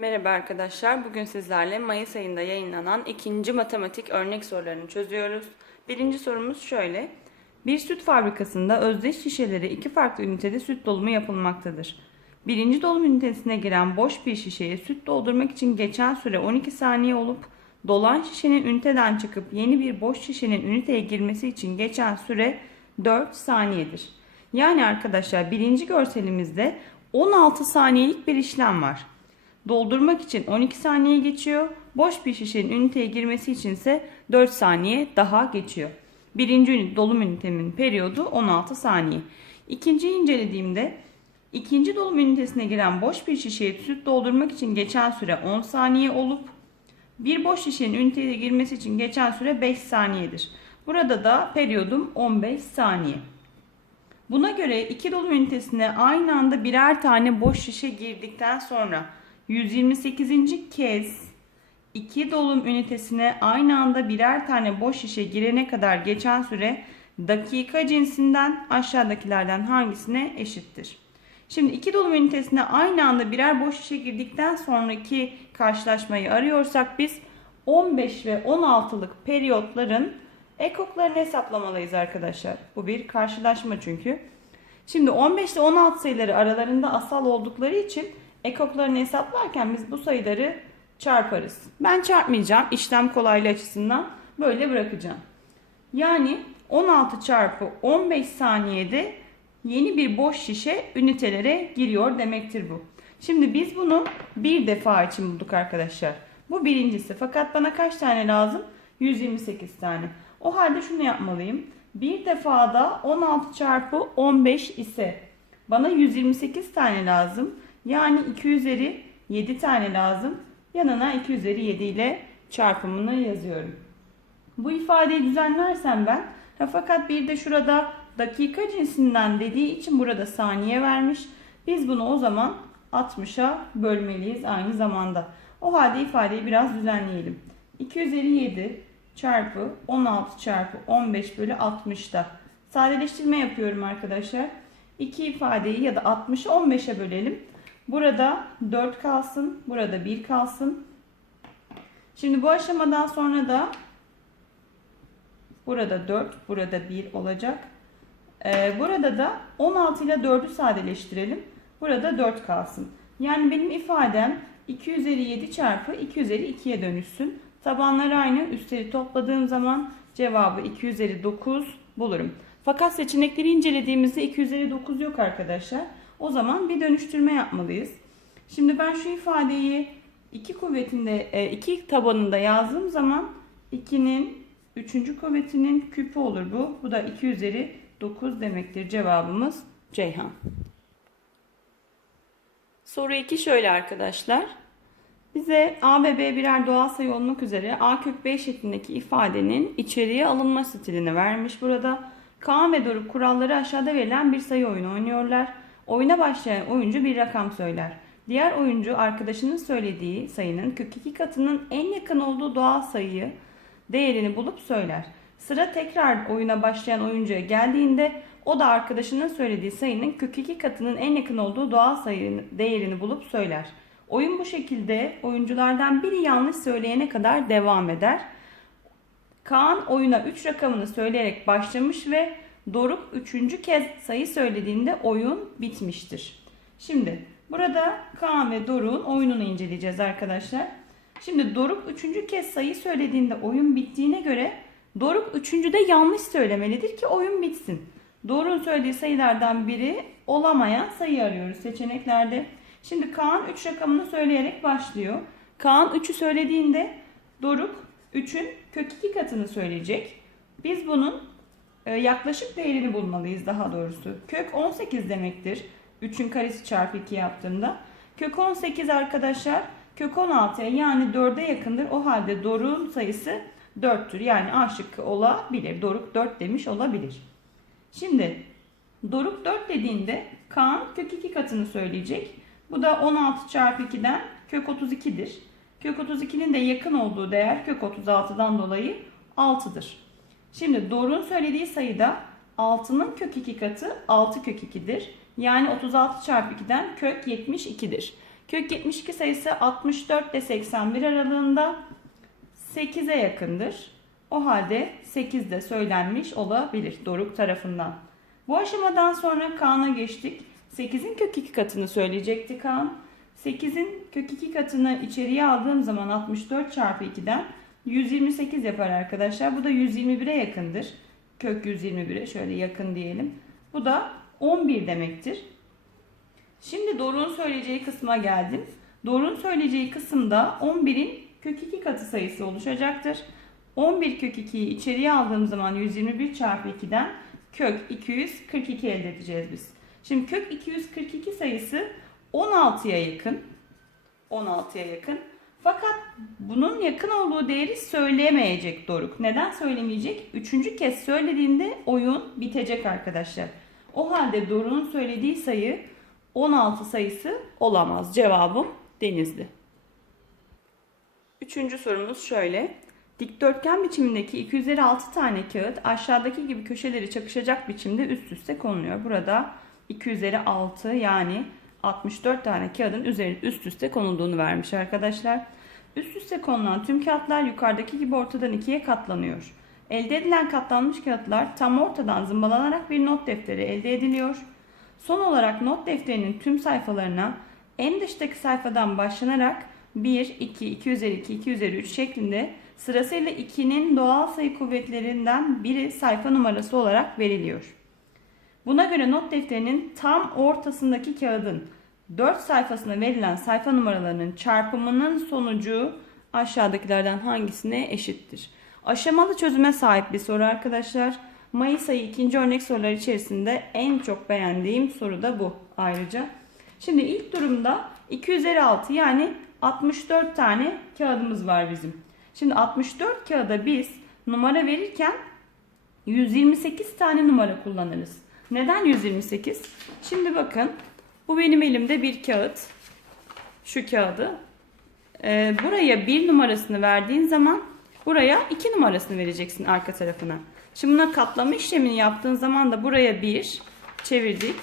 Merhaba arkadaşlar. Bugün sizlerle Mayıs ayında yayınlanan ikinci matematik örnek sorularını çözüyoruz. Birinci sorumuz şöyle. Bir süt fabrikasında özdeş şişelere iki farklı ünitede süt dolumu yapılmaktadır. Birinci dolum ünitesine giren boş bir şişeye süt doldurmak için geçen süre 12 saniye olup dolan şişenin üniteden çıkıp yeni bir boş şişenin üniteye girmesi için geçen süre 4 saniyedir. Yani arkadaşlar birinci görselimizde 16 saniyelik bir işlem var. Doldurmak için 12 saniye geçiyor. Boş bir şişenin üniteye girmesi için ise 4 saniye daha geçiyor. Birinci ünit dolum ünitemin periyodu 16 saniye. İkinciyi incelediğimde ikinci dolum ünitesine giren boş bir şişeye süt doldurmak için geçen süre 10 saniye olup bir boş şişenin üniteye girmesi için geçen süre 5 saniyedir. Burada da periyodum 15 saniye. Buna göre iki dolum ünitesine aynı anda birer tane boş şişe girdikten sonra 128. kez iki dolum ünitesine aynı anda birer tane boş şişe girene kadar geçen süre dakika cinsinden aşağıdakilerden hangisine eşittir? Şimdi iki dolum ünitesine aynı anda birer boş şişe girdikten sonraki karşılaşmayı arıyorsak biz 15 ve 16'lık periyotların ekoklarını hesaplamalıyız arkadaşlar. Bu bir karşılaşma çünkü. Şimdi 15 ile 16 sayıları aralarında asal oldukları için ekoklarını hesaplarken biz bu sayıları çarparız. Ben çarpmayacağım işlem kolaylığı açısından böyle bırakacağım. Yani 16 çarpı 15 saniyede yeni bir boş şişe ünitelere giriyor demektir bu. Şimdi biz bunu bir defa için bulduk arkadaşlar. Bu birincisi. Fakat bana kaç tane lazım? 128 tane. O halde şunu yapmalıyım. Bir defada 16 çarpı 15 ise bana 128 tane lazım. Yani 2 üzeri 7 tane lazım. Yanına 2 üzeri 7 ile çarpımını yazıyorum. Bu ifadeyi düzenlersem ben ha, fakat bir de şurada dakika cinsinden dediği için burada saniye vermiş. Biz bunu o zaman 60'a bölmeliyiz aynı zamanda. O halde ifadeyi biraz düzenleyelim. 2 üzeri 7 çarpı 16 çarpı 15 bölü 60'da. Sadeleştirme yapıyorum arkadaşlar. İki ifadeyi ya da 60'ı 15'e bölelim. Burada 4 kalsın. Burada 1 kalsın. Şimdi bu aşamadan sonra da burada 4, burada 1 olacak. Ee, burada da 16 ile 4'ü sadeleştirelim. Burada 4 kalsın. Yani benim ifadem 2 üzeri 7 çarpı 2 üzeri 2'ye dönüşsün. Tabanlar aynı. Üstleri topladığım zaman cevabı 2 üzeri 9 bulurum. Fakat seçenekleri incelediğimizde 2 üzeri 9 yok arkadaşlar. O zaman bir dönüştürme yapmalıyız. Şimdi ben şu ifadeyi iki kuvvetinde, e, iki tabanında yazdığım zaman 2'nin 3. kuvvetinin küpü olur bu. Bu da 2 üzeri 9 demektir. Cevabımız Ceyhan. Soru 2 şöyle arkadaşlar. Bize A ve B birer doğal sayı olmak üzere A kök B şeklindeki ifadenin içeriye alınma stilini vermiş burada. Kaan ve Doruk kuralları aşağıda verilen bir sayı oyunu oynuyorlar. Oyuna başlayan oyuncu bir rakam söyler. Diğer oyuncu arkadaşının söylediği sayının kök 2 katının en yakın olduğu doğal sayıyı değerini bulup söyler. Sıra tekrar oyuna başlayan oyuncuya geldiğinde o da arkadaşının söylediği sayının kök 2 katının en yakın olduğu doğal sayının değerini bulup söyler. Oyun bu şekilde oyunculardan biri yanlış söyleyene kadar devam eder. Kaan oyuna 3 rakamını söyleyerek başlamış ve Doruk 3. kez sayı söylediğinde oyun bitmiştir. Şimdi burada Kaan ve Doruk'un oyununu inceleyeceğiz arkadaşlar. Şimdi Doruk 3. kez sayı söylediğinde oyun bittiğine göre Doruk 3. de yanlış söylemelidir ki oyun bitsin. Doruk'un söylediği sayılardan biri olamayan sayı arıyoruz seçeneklerde. Şimdi Kaan 3 rakamını söyleyerek başlıyor. Kaan 3'ü söylediğinde Doruk 3'ün kök 2 katını söyleyecek. Biz bunun yaklaşık değerini bulmalıyız daha doğrusu. Kök 18 demektir. 3'ün karesi çarpı 2 yaptığımda. Kök 18 arkadaşlar kök 16'ya yani 4'e yakındır. O halde Doruk'un sayısı 4'tür. Yani A şıkkı olabilir. Doruk 4 demiş olabilir. Şimdi Doruk 4 dediğinde Kaan kök 2 katını söyleyecek. Bu da 16 çarpı 2'den kök 32'dir. Kök 32'nin de yakın olduğu değer kök 36'dan dolayı 6'dır. Şimdi Doruk'un söylediği sayıda 6'nın kök 2 katı 6 kök 2'dir. Yani 36 çarpı 2'den kök 72'dir. Kök 72 sayısı 64 ile 81 aralığında 8'e yakındır. O halde 8 de söylenmiş olabilir Doruk tarafından. Bu aşamadan sonra Kaan'a geçtik. 8'in kök 2 katını söyleyecekti Kaan. 8'in kök 2 katını içeriye aldığım zaman 64 çarpı 2'den 128 yapar arkadaşlar. Bu da 121'e yakındır. Kök 121'e şöyle yakın diyelim. Bu da 11 demektir. Şimdi Doruk'un söyleyeceği kısma geldim. Doruk'un söyleyeceği kısımda 11'in kök 2 katı sayısı oluşacaktır. 11 kök 2'yi içeriye aldığım zaman 121 çarpı 2'den kök 242 elde edeceğiz biz. Şimdi kök 242 sayısı 16'ya yakın. 16'ya yakın. Fakat bunun yakın olduğu değeri söyleyemeyecek Doruk. Neden söylemeyecek? Üçüncü kez söylediğinde oyun bitecek arkadaşlar. O halde Doruk'un söylediği sayı 16 sayısı olamaz. Cevabım Denizli. Üçüncü sorumuz şöyle. Dikdörtgen biçimindeki 2 üzeri 6 tane kağıt aşağıdaki gibi köşeleri çakışacak biçimde üst üste konuluyor. Burada 2 üzeri 6 yani 64 tane kağıdın üzeri üst üste konulduğunu vermiş arkadaşlar. Üst üste konulan tüm kağıtlar yukarıdaki gibi ortadan ikiye katlanıyor. Elde edilen katlanmış kağıtlar tam ortadan zımbalanarak bir not defteri elde ediliyor. Son olarak not defterinin tüm sayfalarına en dıştaki sayfadan başlanarak 1, 2, 2 üzeri 2, 2 üzeri 3 şeklinde sırasıyla 2'nin doğal sayı kuvvetlerinden biri sayfa numarası olarak veriliyor. Buna göre not defterinin tam ortasındaki kağıdın 4 sayfasına verilen sayfa numaralarının çarpımının sonucu aşağıdakilerden hangisine eşittir? Aşamalı çözüme sahip bir soru arkadaşlar. Mayıs ayı ikinci örnek sorular içerisinde en çok beğendiğim soru da bu ayrıca. Şimdi ilk durumda 2 üzeri 6 yani 64 tane kağıdımız var bizim. Şimdi 64 kağıda biz numara verirken 128 tane numara kullanırız. Neden 128? Şimdi bakın bu benim elimde bir kağıt. Şu kağıdı. Ee, buraya bir numarasını verdiğin zaman buraya iki numarasını vereceksin arka tarafına. Şimdi buna katlama işlemini yaptığın zaman da buraya bir çevirdik.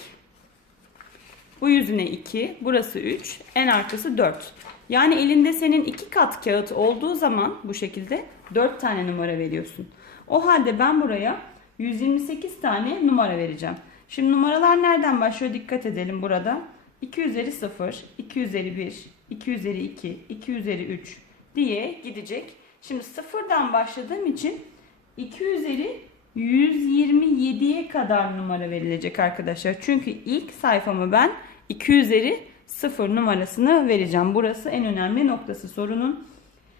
Bu yüzüne 2, burası 3, en arkası 4. Yani elinde senin iki kat kağıt olduğu zaman bu şekilde 4 tane numara veriyorsun. O halde ben buraya 128 tane numara vereceğim. Şimdi numaralar nereden başlıyor dikkat edelim burada. 2 üzeri 0, 2 üzeri 1, 2 üzeri 2, 2 üzeri 3 diye gidecek. Şimdi sıfırdan başladığım için 2 üzeri 127'ye kadar numara verilecek arkadaşlar. Çünkü ilk sayfamı ben 2 üzeri 0 numarasını vereceğim. Burası en önemli noktası sorunun.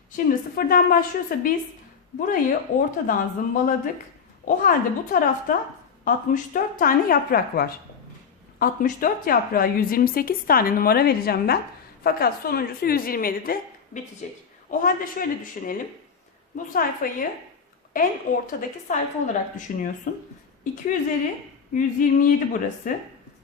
Şimdi sıfırdan başlıyorsa biz burayı ortadan zımbaladık. O halde bu tarafta 64 tane yaprak var. 64 yaprağa 128 tane numara vereceğim ben. Fakat sonuncusu 127'de bitecek. O halde şöyle düşünelim. Bu sayfayı en ortadaki sayfa olarak düşünüyorsun. 2 üzeri 127 burası.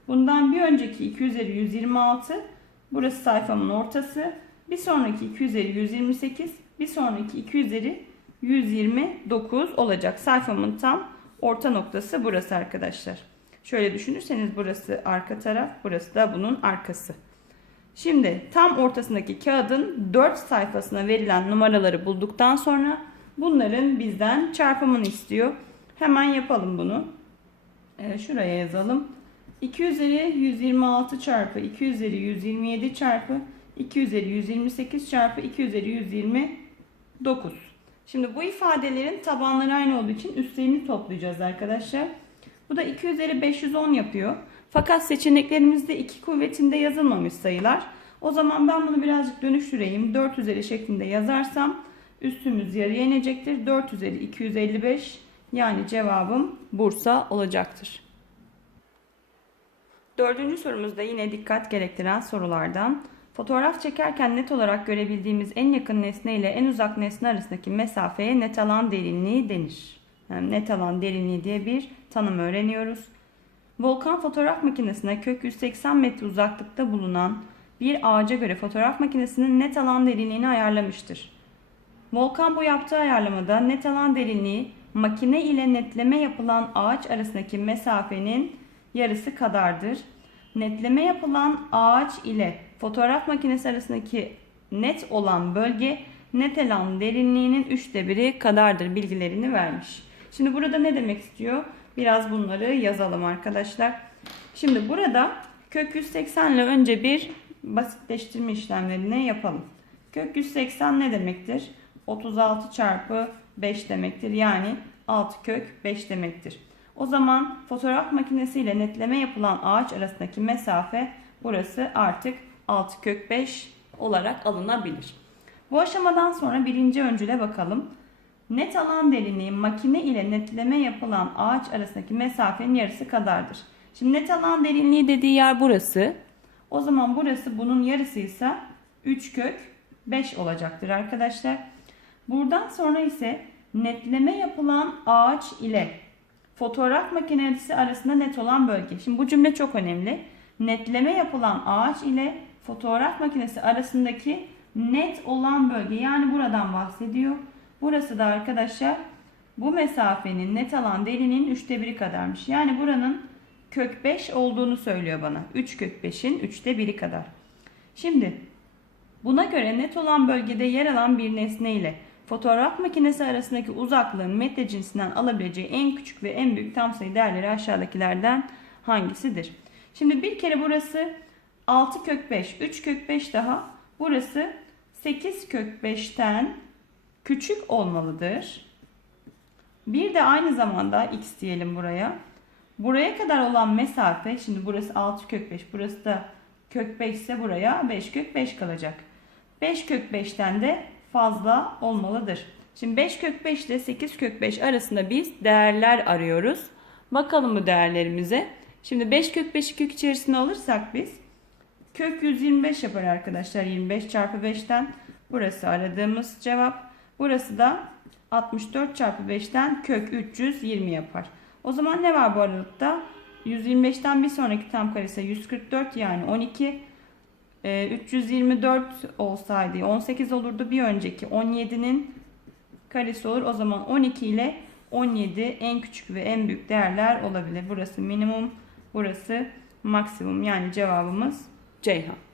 Bundan bir önceki 2 üzeri 126. Burası sayfamın ortası. Bir sonraki 2 üzeri 128. Bir sonraki 2 üzeri 129 olacak. Sayfamın tam orta noktası burası arkadaşlar. Şöyle düşünürseniz burası arka taraf, burası da bunun arkası. Şimdi tam ortasındaki kağıdın 4 sayfasına verilen numaraları bulduktan sonra bunların bizden çarpımını istiyor. Hemen yapalım bunu. Ee, şuraya yazalım. 2 üzeri 126 çarpı 2 üzeri 127 çarpı 2 üzeri 128 çarpı 2 üzeri 129. Şimdi bu ifadelerin tabanları aynı olduğu için üstlerini toplayacağız arkadaşlar. Bu da 2 üzeri 510 yapıyor. Fakat seçeneklerimizde 2 kuvvetinde yazılmamış sayılar. O zaman ben bunu birazcık dönüştüreyim. 4 üzeri şeklinde yazarsam üstümüz yarıya inecektir. 4 üzeri 255 yani cevabım Bursa olacaktır. Dördüncü sorumuzda yine dikkat gerektiren sorulardan. Fotoğraf çekerken net olarak görebildiğimiz en yakın nesne ile en uzak nesne arasındaki mesafeye net alan derinliği denir. Yani net alan derinliği diye bir tanım öğreniyoruz. Volkan fotoğraf makinesine kök 180 metre uzaklıkta bulunan bir ağaca göre fotoğraf makinesinin net alan derinliğini ayarlamıştır. Volkan bu yaptığı ayarlamada net alan derinliği makine ile netleme yapılan ağaç arasındaki mesafenin yarısı kadardır. Netleme yapılan ağaç ile fotoğraf makinesi arasındaki net olan bölge net olan derinliğinin üçte biri kadardır bilgilerini vermiş. Şimdi burada ne demek istiyor? Biraz bunları yazalım arkadaşlar. Şimdi burada kök 180 ile önce bir basitleştirme işlemlerini yapalım. Kök 180 ne demektir? 36 çarpı 5 demektir. Yani 6 kök 5 demektir. O zaman fotoğraf makinesiyle netleme yapılan ağaç arasındaki mesafe burası artık 6 kök 5 olarak alınabilir. Bu aşamadan sonra birinci öncüle bakalım. Net alan derinliği makine ile netleme yapılan ağaç arasındaki mesafenin yarısı kadardır. Şimdi net alan derinliği dediği yer burası. O zaman burası bunun yarısıysa 3 kök 5 olacaktır arkadaşlar. Buradan sonra ise netleme yapılan ağaç ile fotoğraf makinesi arasında net olan bölge. Şimdi bu cümle çok önemli. Netleme yapılan ağaç ile fotoğraf makinesi arasındaki net olan bölge yani buradan bahsediyor. Burası da arkadaşlar bu mesafenin net alan derinliğinin üçte biri kadarmış. Yani buranın kök 5 olduğunu söylüyor bana. 3 kök 5'in üçte biri kadar. Şimdi buna göre net olan bölgede yer alan bir nesne ile fotoğraf makinesi arasındaki uzaklığın metre cinsinden alabileceği en küçük ve en büyük tam sayı değerleri aşağıdakilerden hangisidir? Şimdi bir kere burası 6 kök 5, 3 kök 5 daha. Burası 8 kök 5'ten küçük olmalıdır. Bir de aynı zamanda x diyelim buraya. Buraya kadar olan mesafe, şimdi burası 6 kök 5, burası da kök 5 ise buraya 5 kök 5 kalacak. 5 kök 5'ten de fazla olmalıdır. Şimdi 5 kök 5 ile 8 kök 5 arasında biz değerler arıyoruz. Bakalım bu değerlerimize. Şimdi 5 kök 5'i kök içerisine alırsak biz kök 125 yapar arkadaşlar. 25 çarpı 5'ten burası aradığımız cevap. Burası da 64 çarpı 5'ten kök 320 yapar. O zaman ne var bu aralıkta? 125'ten bir sonraki tam karesi 144 yani 12. Ee, 324 olsaydı 18 olurdu. Bir önceki 17'nin karesi olur. O zaman 12 ile 17 en küçük ve en büyük değerler olabilir. Burası minimum, burası maksimum. Yani cevabımız Ceyhan.